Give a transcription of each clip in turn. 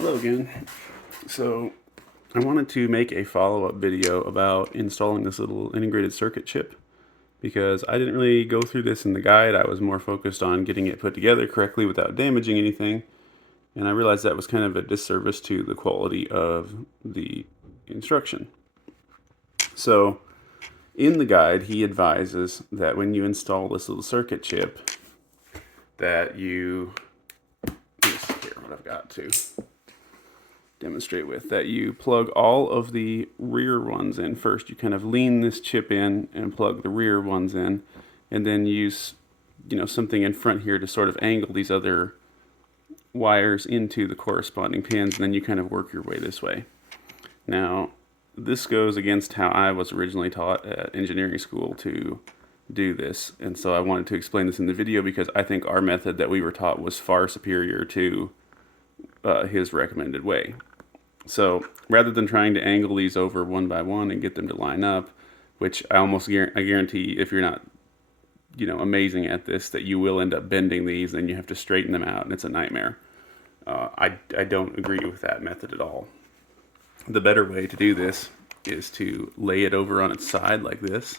Hello again. So I wanted to make a follow-up video about installing this little integrated circuit chip because I didn't really go through this in the guide. I was more focused on getting it put together correctly without damaging anything, and I realized that was kind of a disservice to the quality of the instruction. So in the guide, he advises that when you install this little circuit chip that you, let me see here what I've got to demonstrate with, that you plug all of the rear ones in first. You kind of lean this chip in and plug the rear ones in, and then use something in front here to sort of angle these other wires into the corresponding pins, and then you kind of work your way this way. Now this goes against how I was originally taught at engineering school to do this, and so I wanted to explain this in the video because I think our method that we were taught was far superior to his recommended way. So rather than trying to angle these over one by one and get them to line up, which I guarantee if you're not amazing at this, that you will end up bending these, then you have to straighten them out and it's a nightmare. I don't agree with that method at all. The better way to do this is to lay it over on its side like this.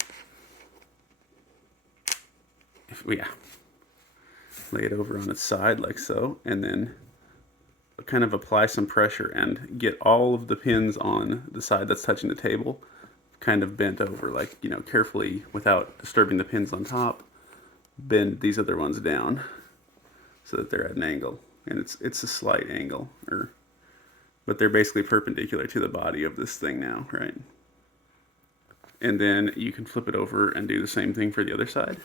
Lay it over on its side like so, and then kind of apply some pressure and get all of the pins on the side that's touching the table kind of bent over, like, carefully, without disturbing the pins on top. Bend these other ones down so that they're at an angle, and it's a slight angle, but they're basically perpendicular to the body of this thing now, right? And then you can flip it over and do the same thing for the other side.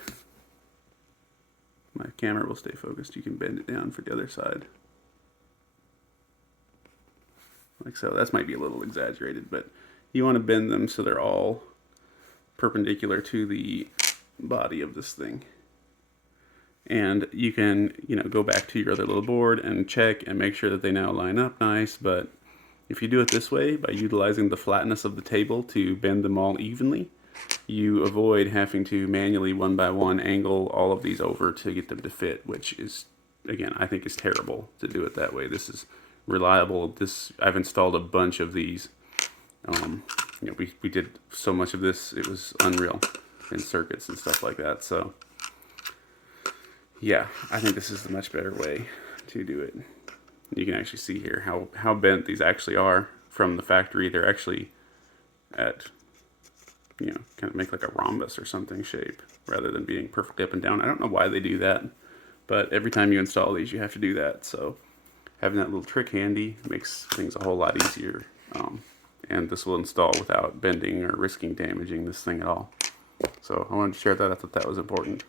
My camera will stay focused. You can bend it down for the other side. Like so. That might be a little exaggerated, but you want to bend them so they're all perpendicular to the body of this thing. And you can, go back to your other little board and check and make sure that they now line up nice. But if you do it this way, by utilizing the flatness of the table to bend them all evenly, you avoid having to manually, one by one, angle all of these over to get them to fit, which is, again, I think is terrible to do it that way. This is reliable. I've installed a bunch of these. We did so much of this, it was unreal, in circuits and stuff like that. So yeah, I think this is the much better way to do it. You can actually see here how bent these actually are from the factory. They're actually at, kind of make like a rhombus or something shape rather than being perfectly up and down. I don't know why they do that, but every time you install these, you have to do that. So having that little trick handy makes things a whole lot easier. And this will install without bending or risking damaging this thing at all. So I wanted to share that. I thought that was important.